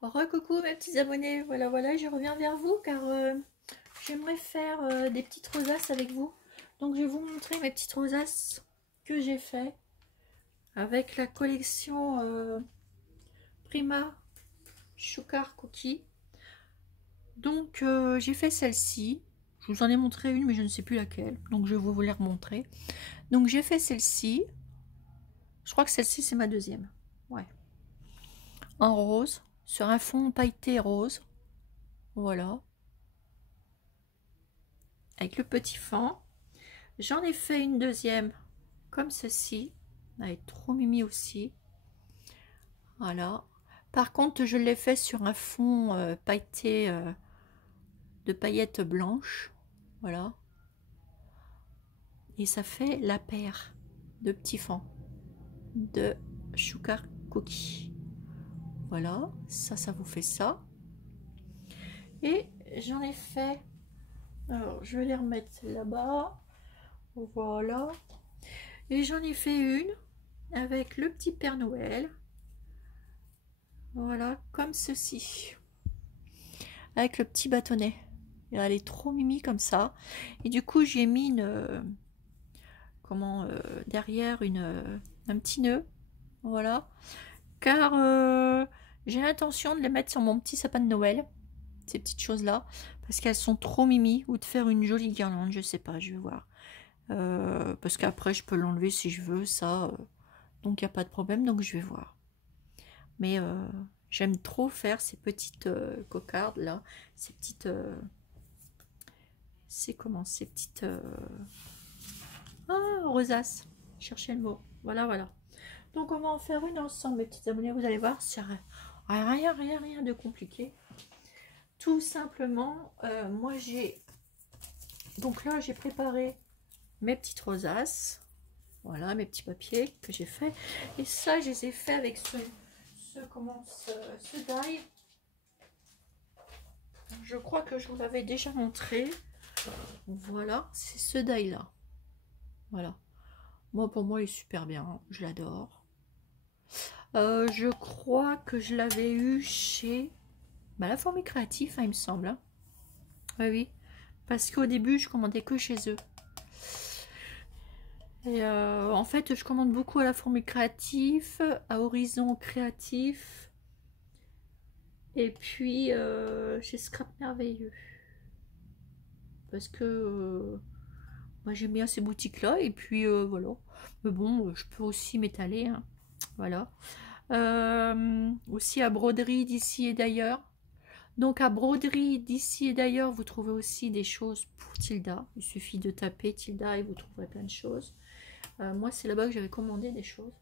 Coucou mes petits abonnés, voilà, je reviens vers vous car j'aimerais faire des petites rosaces avec vous. Donc je vais vous montrer mes petites rosaces que j'ai fait avec la collection Prima Sugar Cookie. Donc j'ai fait celle-ci, je vous en ai montré une mais je ne sais plus laquelle, donc je vais vous les remontrer. Donc j'ai fait celle-ci, je crois que celle-ci c'est ma deuxième, ouais, en rose, sur un fond pailleté rose, voilà. Avec le petit fond. J'en ai fait une deuxième comme ceci. Elle est trop mimi aussi. Voilà. Par contre, je l'ai fait sur un fond pailleté de paillettes blanches. Voilà. Et ça fait la paire de petits fonds de Sugar Cookie. Voilà. Ça vous fait ça. Et j'en ai fait... Alors, je vais les remettre là-bas. Voilà. Et j'en ai fait une avec le petit Père Noël. Voilà, comme ceci. Avec le petit bâtonnet. Et elle est trop mimi comme ça. Et du coup, j'ai mis une... derrière un petit nœud. Voilà. Car j'ai l'intention de les mettre sur mon petit sapin de Noël. Ces petites choses-là. Parce qu'elles sont trop mimi. Ou de faire une jolie guirlande. Je sais pas, je vais voir. Parce qu'après, je peux l'enlever si je veux. Ça... donc, il n'y a pas de problème. Donc, je vais voir. Mais j'aime trop faire ces petites cocardes là, ces petites c'est comment, ces petites rosaces, cherchez le mot, voilà. Donc on va en faire une ensemble mes petits abonnés, vous allez voir, c'est rien de compliqué. Tout simplement, moi j'ai, donc là j'ai préparé mes petites rosaces, voilà mes petits papiers que j'ai fait, et ça je les ai fait avec ce die. Je crois que je vous l'avais déjà montré. Voilà, c'est ce die là. Voilà. Moi, pour moi, il est super bien. Je l'adore. Je crois que je l'avais eu chez la Fourmi Créative, hein, il me semble. Hein. Oui. Parce qu'au début, je commandais que chez eux. Et en fait, je commande beaucoup à la Fourmi Créative, à Horizon Créatif. Et puis, chez Scrap Merveilleux. Parce que moi, j'aime bien ces boutiques-là. Et puis, voilà. Mais bon, je peux aussi m'étaler. Hein. Voilà. Aussi à Broderie d'ici et d'ailleurs. Donc à Broderie d'ici et d'ailleurs, vous trouvez aussi des choses pour Tilda. Il suffit de taper Tilda et vous trouverez plein de choses. Moi, c'est là-bas que j'avais commandé des choses.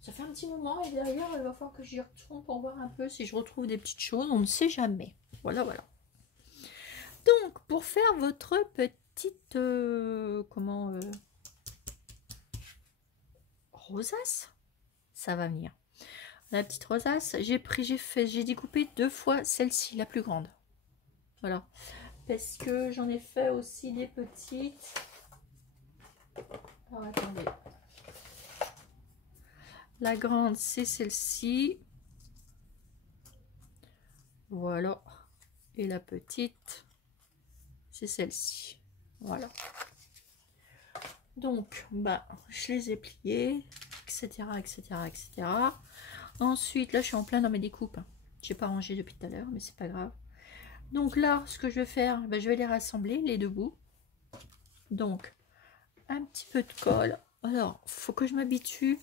Ça fait un petit moment et d'ailleurs, il va falloir que j'y retourne pour voir un peu si je retrouve des petites choses. On ne sait jamais. Voilà. Donc, pour faire votre petite... rosace, ça va venir. La petite rosace, j'ai découpé 2 fois celle-ci, la plus grande. Voilà. Parce que j'en ai fait aussi des petites. Alors, attendez. La grande, c'est celle-ci. Voilà. Et la petite, c'est celle-ci. Voilà. Donc, je les ai pliées, etc. Ensuite, là, je suis en plein dans mes découpes. J'ai pas rangé depuis tout à l'heure, mais c'est pas grave. Donc là, ce que je vais faire, je vais les rassembler, les deux bouts. Donc, un petit peu de colle. Alors, faut que je m'habitue,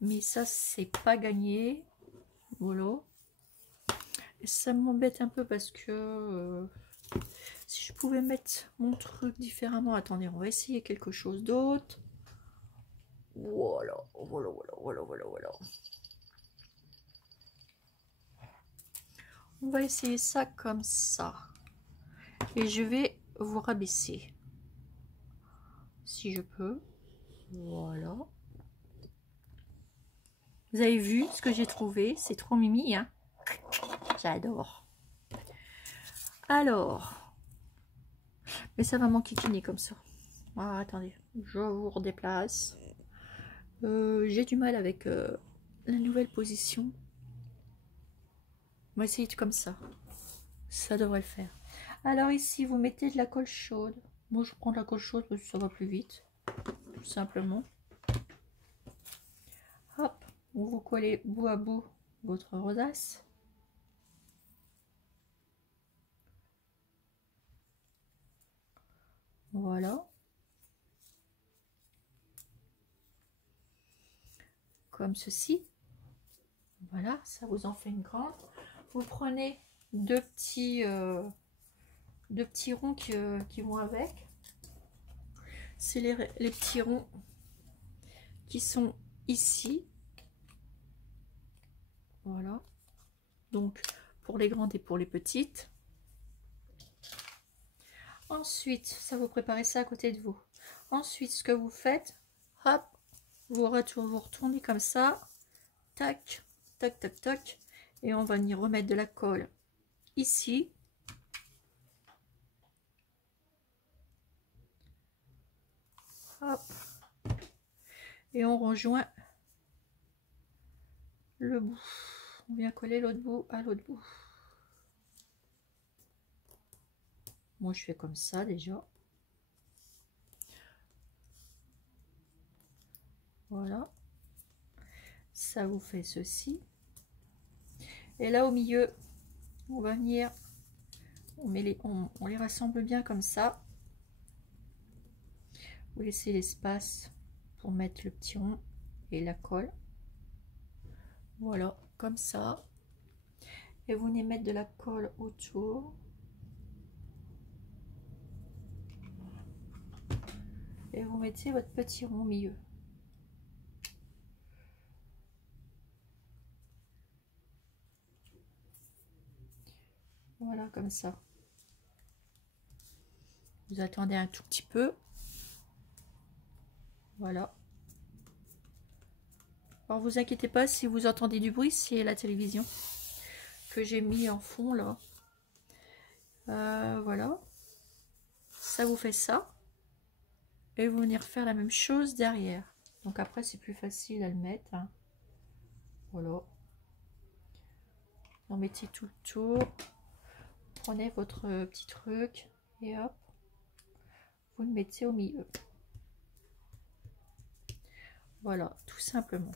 mais ça, c'est pas gagné. Voilà. Et ça m'embête un peu parce que si je pouvais mettre mon truc différemment. Attendez, on va essayer quelque chose d'autre. Voilà. On va essayer ça comme ça. Et je vais vous rabaisser. Si je peux. Voilà. Vous avez vu ce que j'ai trouvé? C'est trop mimi, hein? J'adore. Alors. Mais ça va m'enquiquiner comme ça. Ah, attendez. Je vous redéplace. J'ai du mal avec la nouvelle position. On va essayer comme ça devrait le faire. Alors ici vous mettez de la colle chaude. Moi je prends de la colle chaude parce que ça va plus vite, tout simplement. Hop, vous collez bout à bout votre rosace. Voilà. Comme ceci. Voilà, ça vous en fait une grande. Vous prenez deux petits ronds qui vont avec. C'est les petits ronds qui sont ici. Voilà. Donc, pour les grandes et pour les petites. Ensuite, ça vous préparez ça à côté de vous. Ensuite, ce que vous faites, hop, vous retournez comme ça. Tac, tac, tac, tac. Et on va venir remettre de la colle ici. Hop. Et on rejoint le bout. On vient coller l'autre bout à l'autre bout. Moi, je fais comme ça déjà. Voilà. Ça vous fait ceci. Et là, au milieu, on va venir, on les rassemble bien comme ça. Vous laissez l'espace pour mettre le petit rond et la colle. Voilà, comme ça. Et vous venez mettre de la colle autour. Et vous mettez votre petit rond au milieu. Voilà, comme ça. Vous attendez un tout petit peu. Voilà. Alors, vous inquiétez pas si vous entendez du bruit, c'est la télévision que j'ai mis en fond là. Voilà. Ça vous fait ça. Et vous venez refaire la même chose derrière. Donc après, c'est plus facile à le mettre. Hein. Voilà. Vous en mettez tout le tour. Prenez votre petit truc et hop, vous le mettez au milieu. Voilà, tout simplement.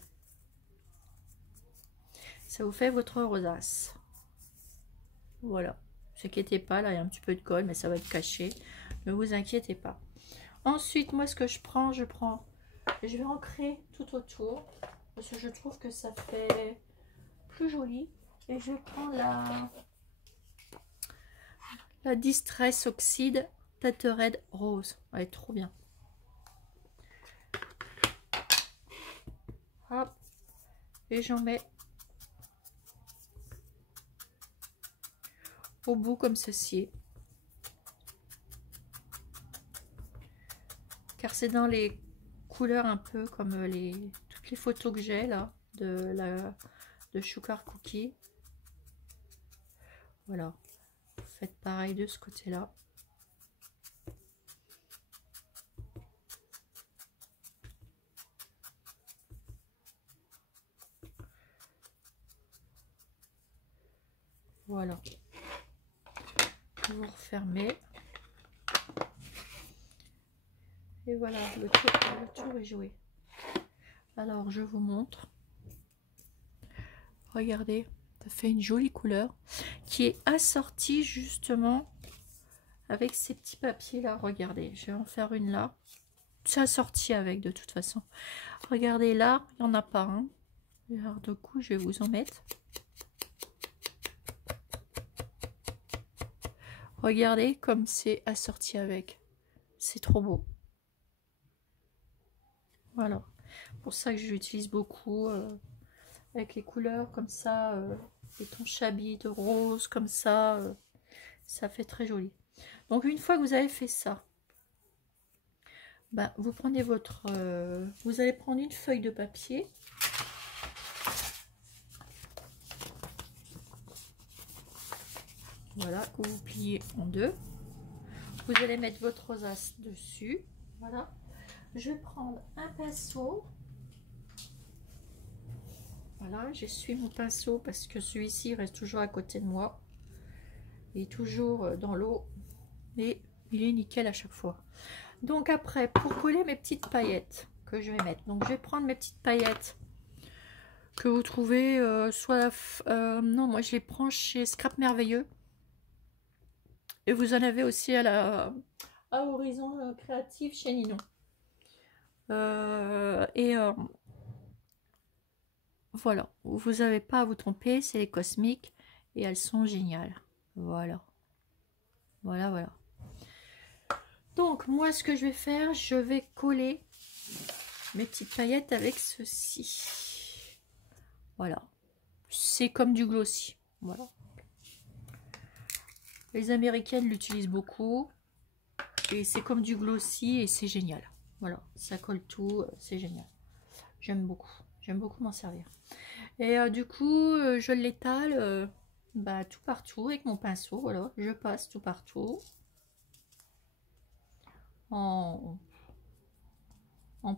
Ça vous fait votre rosace. Voilà. Ne vous inquiétez pas, là il y a un petit peu de colle, mais ça va être caché. Ne vous inquiétez pas. Ensuite, moi ce que je vais ancrer tout autour parce que je trouve que ça fait plus joli. Et je vais prendre la Distress Oxide Red Rose. Elle est trop bien. Hop. Et j'en mets au bout comme ceci. Car c'est dans les couleurs un peu comme toutes les photos que j'ai là de Sugar Cookie. Voilà. Faites pareil de ce côté-là. Voilà. Vous refermez. Et voilà, le tour est joué. Alors, je vous montre. Regardez, ça fait une jolie couleur qui est assortie justement avec ces petits papiers là. Regardez, je vais en faire une là. C'est assorti avec de toute façon. Regardez là, il n'y en a pas un. Hein. Alors, du coup, je vais vous en mettre. Regardez comme c'est assorti avec. C'est trop beau. Voilà. Pour ça que j'utilise beaucoup avec les couleurs comme ça, les tons chablis de rose comme ça. Ça fait très joli. Donc une fois que vous avez fait ça, ben, vous prenez vous allez prendre une feuille de papier. Voilà, que vous pliez en deux. Vous allez mettre votre rosace dessus. Voilà. Je vais prendre un pinceau. Voilà, j'essuie mon pinceau parce que celui-ci reste toujours à côté de moi. Il est toujours dans l'eau et il est nickel à chaque fois. Donc après, pour coller mes petites paillettes que je vais mettre, donc je vais prendre mes petites paillettes que vous trouvez soit non, moi je les prends chez Scrap Merveilleux, et vous en avez aussi à Horizon Créatif chez Ninon. Voilà, vous n'avez pas à vous tromper, c'est les cosmiques et elles sont géniales. Voilà, voilà. Donc moi, ce que je vais faire, je vais coller mes petites paillettes avec ceci. Voilà, c'est comme du glossy. Voilà, les américaines l'utilisent beaucoup et c'est comme du glossy et c'est génial. Voilà, ça colle tout, c'est génial. J'aime beaucoup m'en servir. Et du coup, je l'étale tout partout avec mon pinceau. Voilà, je passe tout partout. En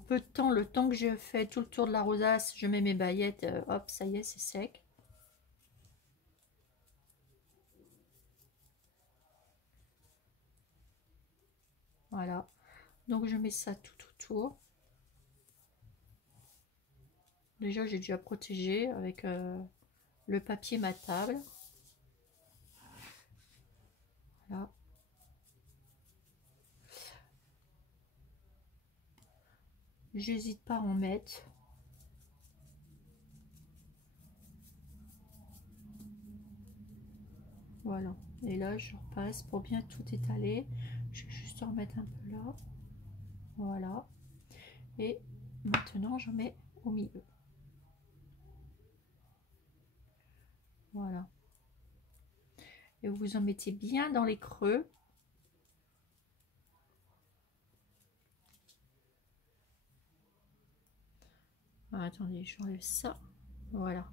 peu de temps, le temps que je fais tout le tour de la rosace, je mets mes paillettes, hop, ça y est, c'est sec. Voilà, donc je mets ça tout autour. Déjà, j'ai déjà protégé avec le papier ma table. Voilà. J'hésite pas à en mettre. Voilà, et là je repasse pour bien tout étaler. Je vais juste en remettre un peu là. Voilà, et maintenant j'en mets au milieu. Voilà, et vous en mettez bien dans les creux. Ah, attendez, j'enlève ça. Voilà,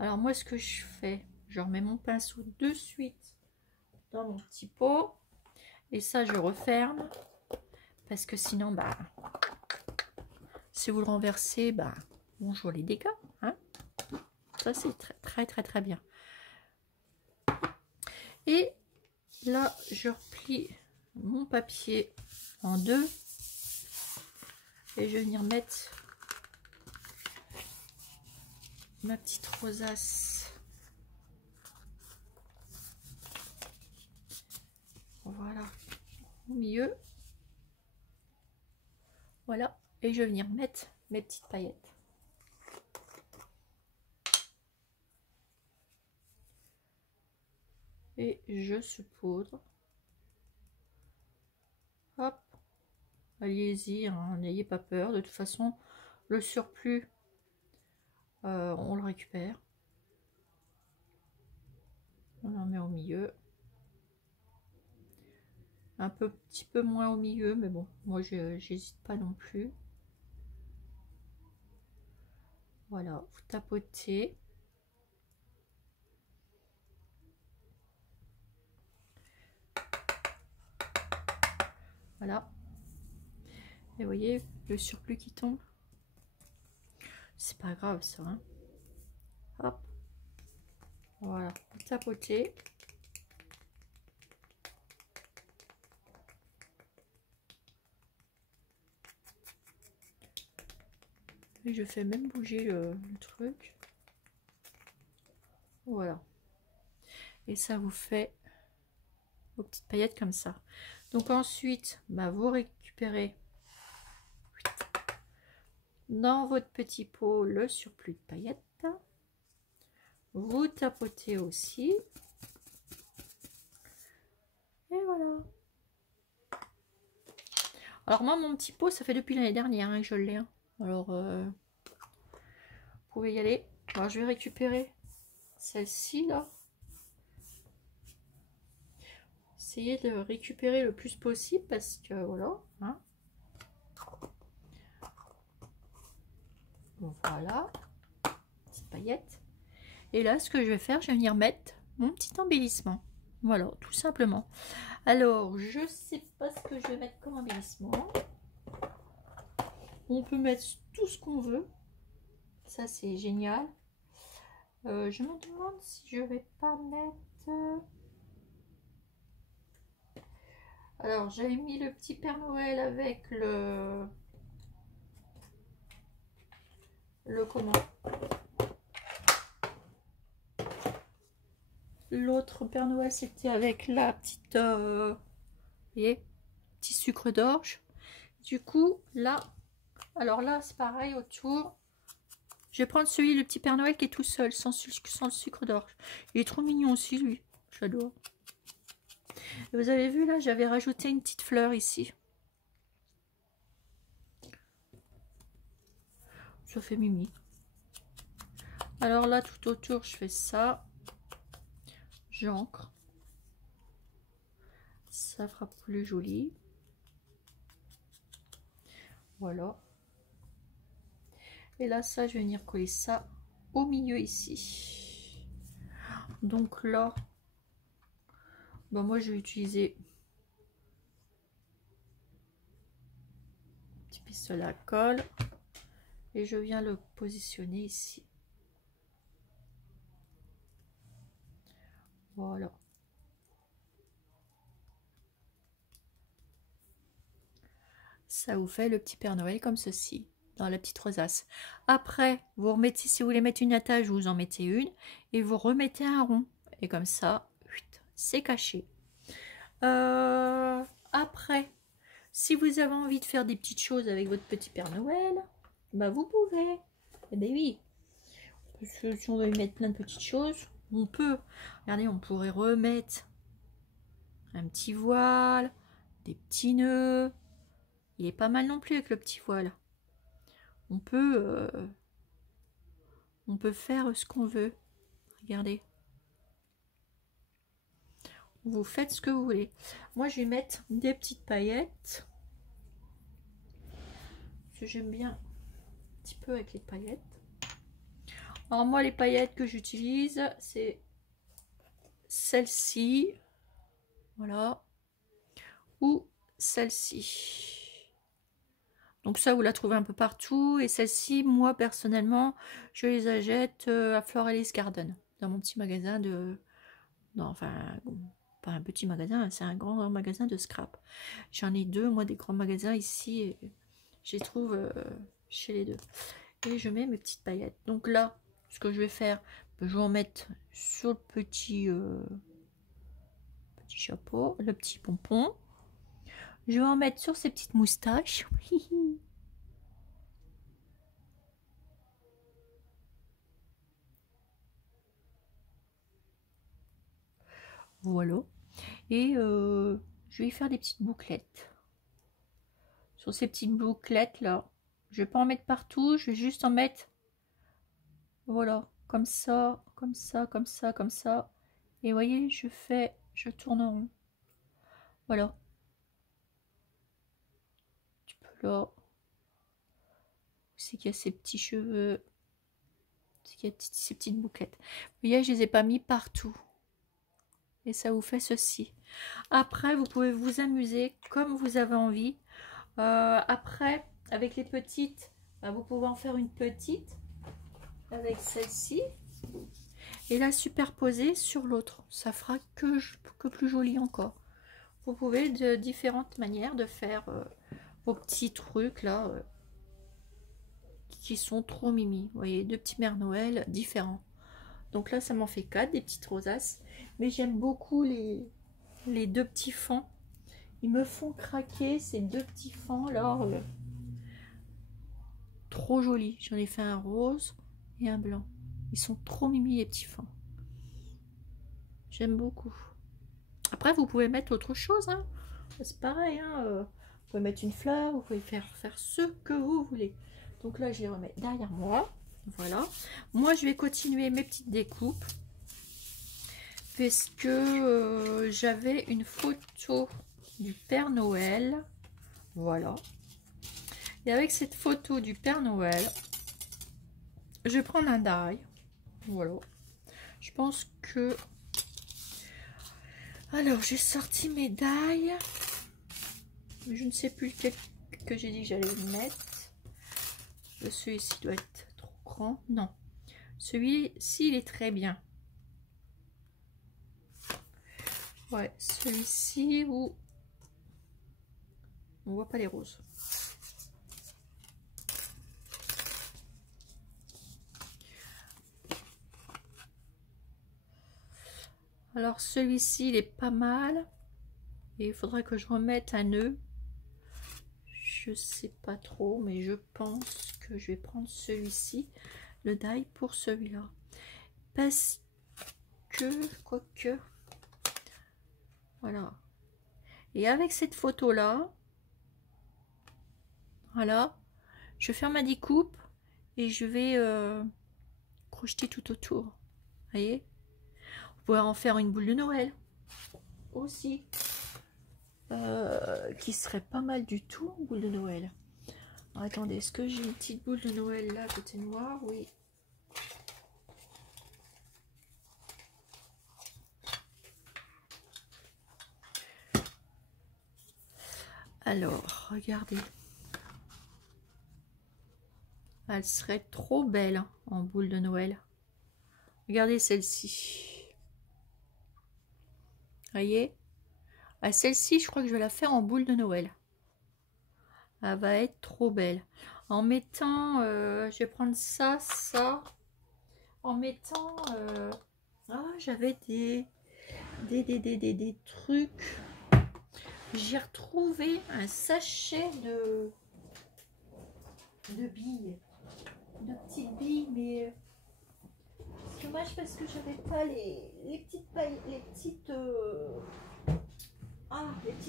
alors moi ce que je fais, je remets mon pinceau de suite dans mon petit pot et ça je referme parce que sinon si vous le renversez, bonjour les dégâts, hein. Ça c'est très bien. Et là je replie mon papier en deux et je vais venir mettre ma petite rosace. Voilà, au milieu. Voilà, et je vais venir mettre mes petites paillettes. Et je saupoudre. Hop, allez-y, hein, n'ayez pas peur. De toute façon, le surplus, on le récupère. On en met au milieu. Petit peu moins au milieu, mais bon, moi j'hésite pas non plus. Voilà, vous tapotez. Voilà. Et vous voyez le surplus qui tombe. C'est pas grave ça, hein. Hop. Voilà, vous tapotez. Et je fais même bouger le truc. Voilà. Et ça vous fait vos petites paillettes comme ça. Donc ensuite, vous récupérez dans votre petit pot le surplus de paillettes. Vous tapotez aussi. Et voilà. Alors moi, mon petit pot, ça fait depuis l'année dernière que je l'ai. Alors, vous pouvez y aller. Alors, je vais récupérer celle-ci, là. Essayez de récupérer le plus possible parce que, voilà. Hein. Voilà. Petite paillette. Et là, ce que je vais faire, je vais venir mettre mon petit embellissement. Voilà, tout simplement. Alors, je sais pas ce que je vais mettre comme embellissement. On peut mettre tout ce qu'on veut. Ça, c'est génial. Je me demande si je vais pas mettre... Alors, j'avais mis le petit Père Noël avec le comment? L'autre Père Noël, c'était avec la petite... vous voyez, petit sucre d'orge. Du coup, là... Alors là, c'est pareil, autour... Je vais prendre celui, le petit Père Noël qui est tout seul, sans le sucre d'orge. Il est trop mignon aussi, lui. J'adore. Vous avez vu, là, j'avais rajouté une petite fleur ici. Ça fait mimi. Alors là, tout autour, je fais ça. J'ancre. Ça fera plus joli. Voilà. Et là, ça, je vais venir coller ça au milieu ici. Donc là, bah moi, je vais utiliser un petit pistolet à colle. Et je viens le positionner ici. Voilà. Ça vous fait le petit Père Noël comme ceci, dans la petite rosace. Après, vous remettez, si vous voulez mettre une attache, vous en mettez une. Et vous remettez un rond. Et comme ça, c'est caché. Après, si vous avez envie de faire des petites choses avec votre petit Père Noël, bah vous pouvez. Eh bien oui. Parce que si on veut y mettre plein de petites choses, on peut. Regardez, on pourrait remettre un petit voile, des petits nœuds. Il est pas mal non plus avec le petit voile. On peut faire ce qu'on veut. Regardez. Vous faites ce que vous voulez. Moi, je vais mettre des petites paillettes. Parce que j'aime bien un petit peu avec les paillettes. Alors moi, les paillettes que j'utilise, c'est celle-ci. Voilà. Ou celle-ci. Donc ça, vous la trouvez un peu partout. Et celle-ci, moi, personnellement, je les achète à Floralis Garden. Dans mon petit magasin de... Non, enfin, pas un petit magasin, c'est un grand magasin de scrap. J'en ai deux, moi, des grands magasins ici. Et je les trouve chez les deux. Et je mets mes petites paillettes. Donc là, ce que je vais faire, je vais en mettre sur le petit chapeau, le petit pompon. Je vais en mettre sur ces petites moustaches. Voilà. Et je vais y faire des petites bouclettes. Sur ces petites bouclettes là. Je vais pas en mettre partout. Je vais juste en mettre. Voilà. Comme ça, comme ça, comme ça, comme ça. Et vous voyez, je tourne en rond. Voilà. Tu peux là. C'est qu'il y a ces petits cheveux. C'est qu'il y a ces petites bouclettes. Vous voyez, je les ai pas mis partout. Et ça vous fait ceci. Après, vous pouvez vous amuser comme vous avez envie. Après, avec les petites, bah, vous pouvez en faire une petite avec celle-ci et la superposer sur l'autre. Ça fera que plus joli encore. Vous pouvez de différentes manières de faire vos petits trucs là qui sont trop mimi. Vous voyez, deux petits Mère Noël différents. Donc là, ça m'en fait 4, des petites rosaces. Mais j'aime beaucoup les deux petits fonds. Ils me font craquer ces deux petits fonds là. Trop jolis. J'en ai fait un rose et un blanc. Ils sont trop mimi les petits fonds. J'aime beaucoup. Après, vous pouvez mettre autre chose. Hein. C'est pareil. Hein. Vous pouvez mettre une fleur. Vous pouvez faire ce que vous voulez. Donc là, je les remets derrière moi. Voilà. Moi, je vais continuer mes petites découpes. Parce que j'avais une photo du Père Noël. Voilà. Et avec cette photo du Père Noël, je vais prendre un die. Voilà. Je pense que... Alors, j'ai sorti mes die. Je ne sais plus lequel que j'ai dit que j'allais mettre. Celui-ci doit être trop grand. Non. Celui-ci, il est très bien. Ouais, celui-ci où on voit pas les roses. Alors celui-ci, il est pas mal. Et il faudrait que je remette un nœud. Je sais pas trop, mais je pense que je vais prendre celui-ci, le die, pour celui-là. Parce que, quoique, voilà. Et avec cette photo-là, voilà, je vais faire ma découpe et je vais crocheter tout autour. Vous voyez? Vous pouvez en faire une boule de Noël aussi. Qui serait pas mal du tout, boule de Noël. Alors, attendez, est-ce que j'ai une petite boule de Noël là, côté noir? Oui. Alors, regardez. Elle serait trop belle hein, en boule de Noël. Regardez celle-ci. Voyez? Celle-ci, je crois que je vais la faire en boule de Noël. Elle va être trop belle. En mettant, je vais prendre ça, ça. En mettant, j'avais des trucs. J'ai retrouvé un sachet de billes, de petites billes, mais c'est dommage parce que j'avais pas les petites pailles, les petits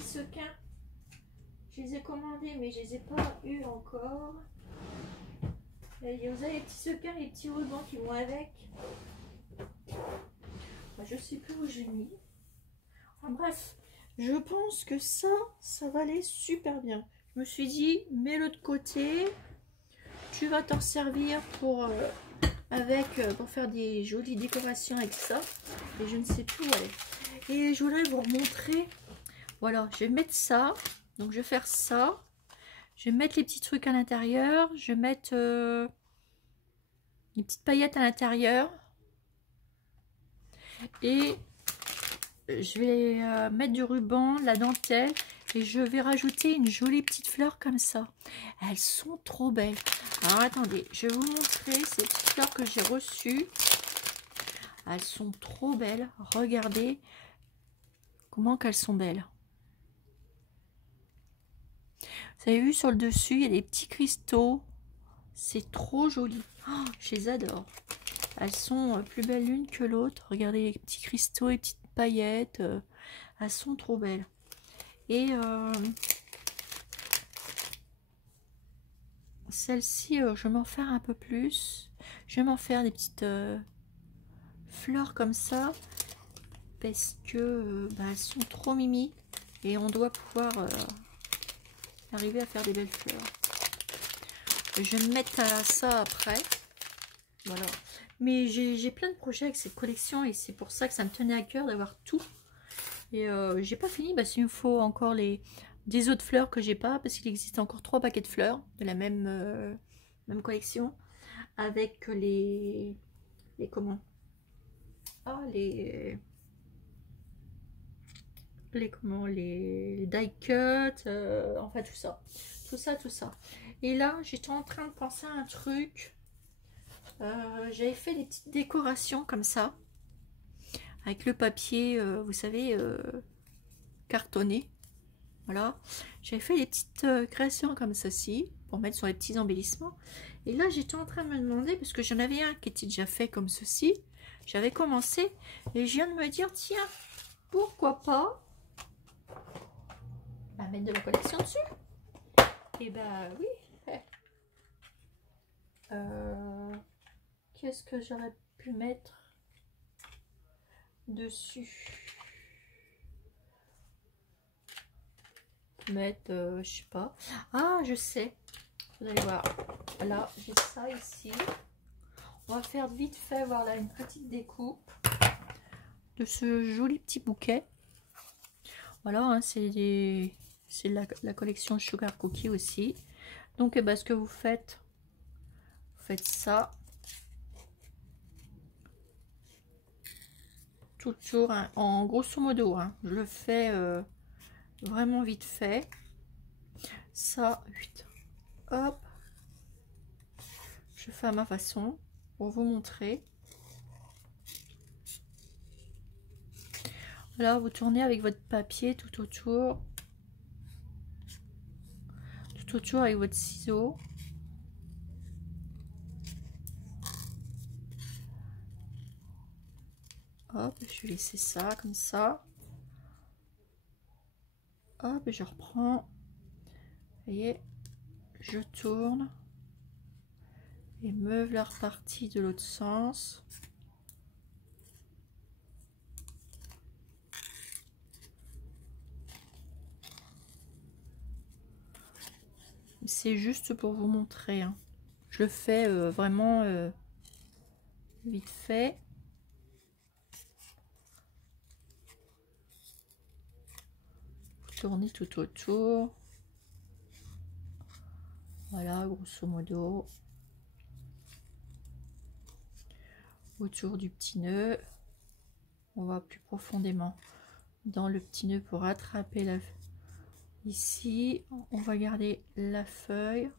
sequins. Je les ai commandés, mais je les ai pas eu encore. Et vous avez les petits sequins, les petits rubans qui vont avec. Je sais plus où j'ai mis. Enfin, bref, je pense que ça va aller super bien. Je me suis dit, mets-le de côté. Tu vas t'en servir pour faire des jolies décorations avec ça. Et je ne sais plus où aller. Et je voudrais vous montrer. Voilà, je vais mettre ça. Donc je vais faire ça. Je vais mettre les petits trucs à l'intérieur. Je vais mettre les petites paillettes à l'intérieur. Et je vais mettre du ruban, de la dentelle. Et je vais rajouter une jolie petite fleur comme ça. Elles sont trop belles. Alors attendez, je vais vous montrer ces petites fleurs que j'ai reçues. Elles sont trop belles. Regardez comment qu'elles sont belles. Vous avez vu sur le dessus, il y a des petits cristaux. C'est trop joli. Oh, je les adore. Elles sont plus belles l'une que l'autre. Regardez les petits cristaux et petites paillettes. Elles sont trop belles. Et celle-ci, je vais m'en faire un peu plus. Je vais m'en faire des petites fleurs comme ça. Parce que elles sont trop mimi. Et on doit pouvoir arriver à faire des belles fleurs. Je vais me mettre à ça après. Voilà. Mais j'ai plein de projets avec cette collection. Et c'est pour ça que ça me tenait à cœur d'avoir tout. Et j'ai pas fini parce qu'il me faut encore des autres fleurs que j'ai pas, parce qu'il existe encore 3 paquets de fleurs de la même collection, avec les comment, les die cut, enfin tout ça. Et là j'étais en train de penser à un truc. J'avais fait des petites décorations comme ça avec le papier, vous savez, cartonné. Voilà, j'avais fait des petites créations comme ceci pour mettre sur les petits embellissements. Et là, j'étais en train de me demander, parce que j'en avais un qui était déjà fait comme ceci. J'avais commencé et je viens de me dire, tiens, pourquoi pas mettre de la collection dessus? Et bah oui. Qu'est-ce que j'aurais pu mettre dessus? Mettre, je sais pas. Ah, je sais. Vous allez voir. Là, j'ai ça ici. On va faire vite fait, voilà, une petite découpe de ce joli petit bouquet. Voilà, hein, c'est la collection Sugar Cookie aussi. Donc, ce que vous faites ça. tout autour, hein, en grosso modo, hein. Je le fais vraiment vite fait. Ça, hop, je fais à ma façon pour vous montrer. Voilà, vous tournez avec votre papier tout autour avec votre ciseau. Hop, je vais laisser ça comme ça. Hop, je reprends. Vous voyez, je tourne. Et me voilà reparti de l'autre sens. C'est juste pour vous montrer, hein. Je le fais vraiment vite fait. Vous tournez tout autour. Voilà, grosso modo. Autour du petit nœud. On va plus profondément dans le petit nœud pour attraper la... Ici, on va garder la feuille.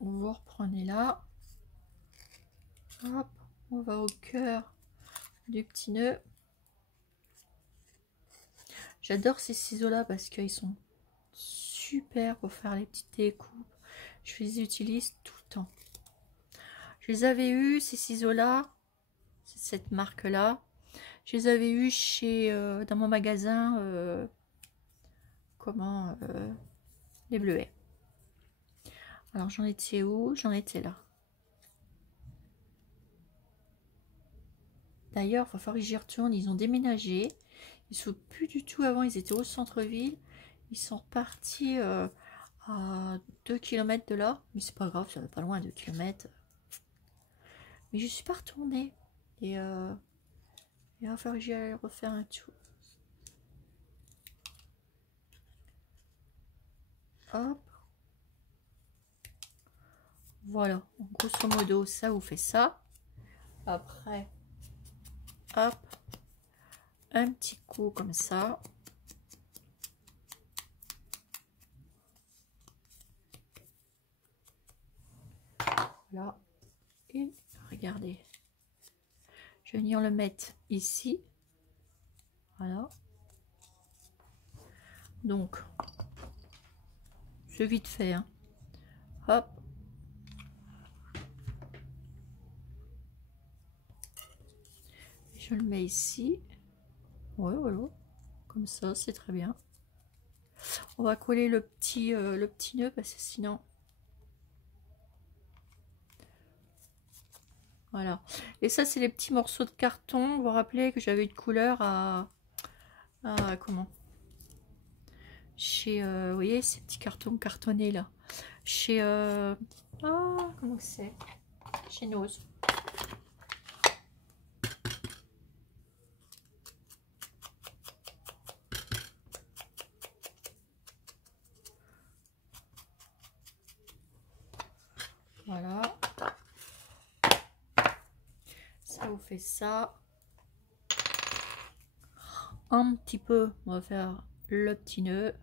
Vous reprenez là. Hop, on va au cœur du petit nœud. J'adore ces ciseaux là parce qu'ils sont super pour faire les petites découpes. Je les utilise tout le temps. Je les avais eu ces ciseaux là, c'est cette marque là. Je les avais eu chez dans mon magasin les Bleuets. Alors j'en étais où? J'en étais là. D'ailleurs, il va falloir que j'y retourne. Ils ont déménagé. Ils sont plus du tout avant. Ils étaient au centre-ville. Ils sont repartis à 2 km de là. Mais c'est pas grave, ça va pas loin, 2 km. Mais je suis pas retournée. Et il va falloir que j'y aille refaire un tour. Hop. Voilà. Grosso modo, ça vous fait ça. Après, hop. Un petit coup comme ça. Voilà. Et regardez. Je vais venir le mettre ici. Voilà. Donc, c'est vite fait, hein. Hop. Je le mets ici. Ouais, voilà. Comme ça, c'est très bien. On va coller le petit nœud parce que sinon... Voilà. Et ça, c'est les petits morceaux de carton. Vous vous rappelez que j'avais une couleur à comment? Chez, vous voyez, ces petits cartons cartonnés là. Chez, comment c'est? Chez Nose. Voilà. Ça vous fait ça. Un petit peu, on va faire le petit nœud.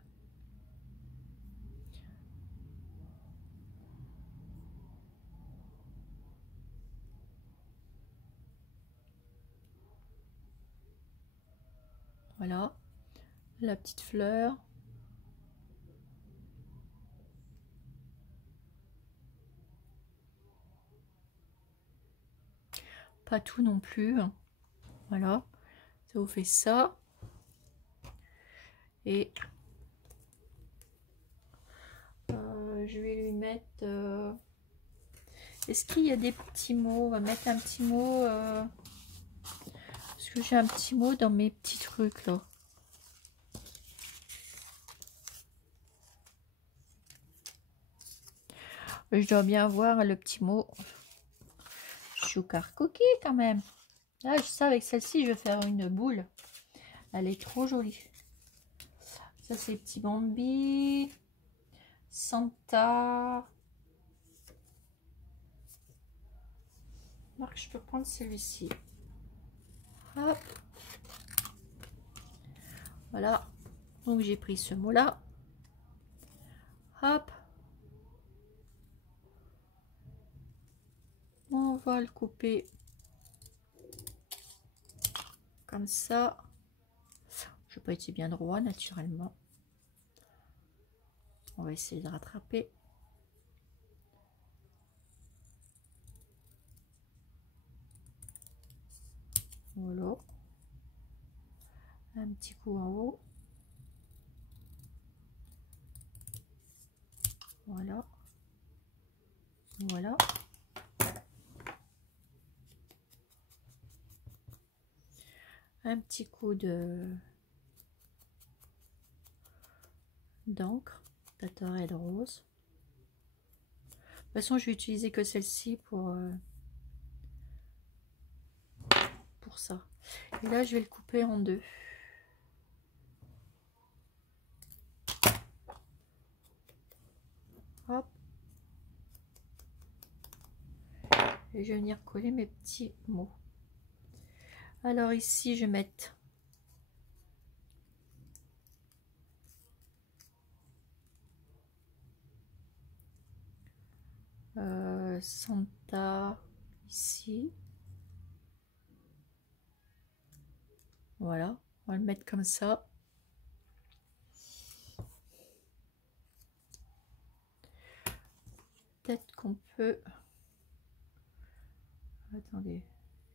Voilà. La petite fleur. Pas tout non plus. Voilà. Ça vous fait ça. Et je vais lui mettre... Est-ce qu'il y a des petits mots? On va mettre un petit mot. Parce que j'ai un petit mot dans mes petits trucs là. Je dois bien voir le petit mot. Sugar cookie quand même. Là, je sais, avec celle-ci, je vais faire une boule. Elle est trop jolie. Ça, c'est petit Bambi. Santa. marque je peux prendre? Celui-ci. Hop. Voilà. Donc j'ai pris ce mot-là. Hop. On va le couper comme ça. Je n'ai pas été bien droit naturellement. On va essayer de rattraper. Voilà. Un petit coup en haut. Voilà. Voilà. Un petit coup d'encre Tata Red Rose. De toute façon, je vais utiliser que celle-ci pour ça. Et là, je vais le couper en deux. Hop. Et je vais venir coller mes petits mots. Alors ici, je vais mettre Santa ici. Voilà, on va le mettre comme ça. Peut-être qu'on peut... Attendez,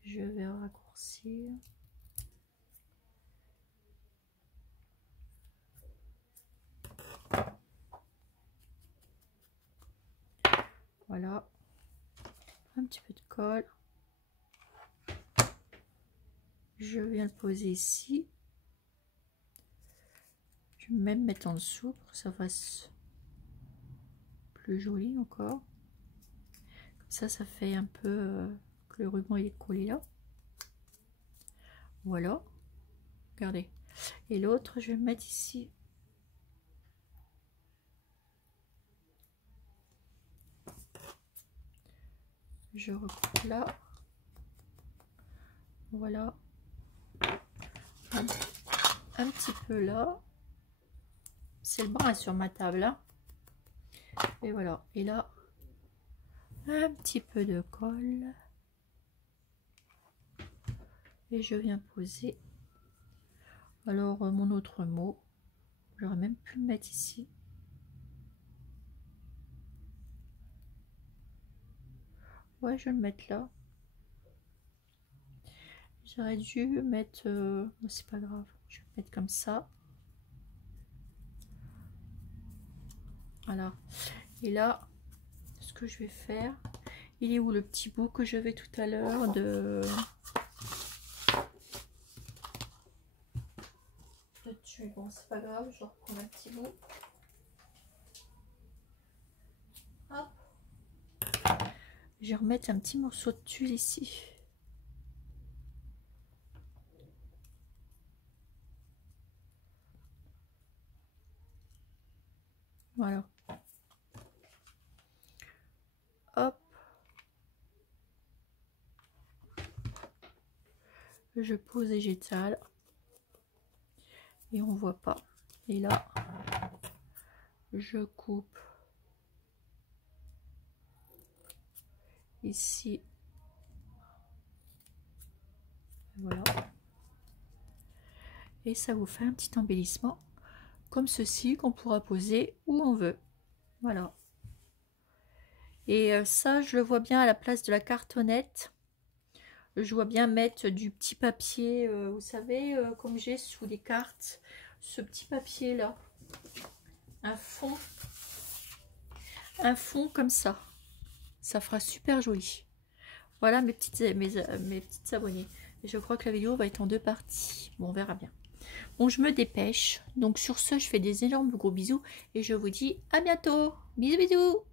je vais raccourcir. Voilà, un petit peu de colle. Je viens le poser ici. Je vais même mettre en dessous pour que ça fasse plus joli encore. Comme ça fait un peu que le ruban est collé là. Voilà, regardez. Et l'autre, je vais le mettre ici. Je recoupe là. Voilà. Un petit peu là. C'est le bras sur ma table. Hein. Et voilà. Et là, un petit peu de colle. Et je viens poser. Alors, mon autre mot, j'aurais même pu le mettre ici. Ouais, je vais le mettre là. J'aurais dû mettre... c'est pas grave. Je vais le mettre comme ça. Voilà. Et là, ce que je vais faire... Il est où le petit bout que j'avais tout à l'heure de... Bon, c'est pas grave, je reprends un petit bout. Hop. Je vais remettre un petit morceau de tulle ici. Voilà. Hop. Je pose et j'étale. Et on voit pas. Et là, je coupe ici. Voilà. Et ça vous fait un petit embellissement comme ceci qu'on pourra poser où on veut. Voilà. Et ça, je le vois bien à la place de la cartonnette. Je vois bien mettre du petit papier, vous savez, comme j'ai sous les cartes, ce petit papier là, un fond comme ça fera super joli. Voilà mes petites abonnées. Et je crois que la vidéo va être en deux parties. Bon, on verra bien. Bon, je me dépêche. Donc sur ce, je fais des énormes gros bisous et je vous dis à bientôt. Bisous bisous.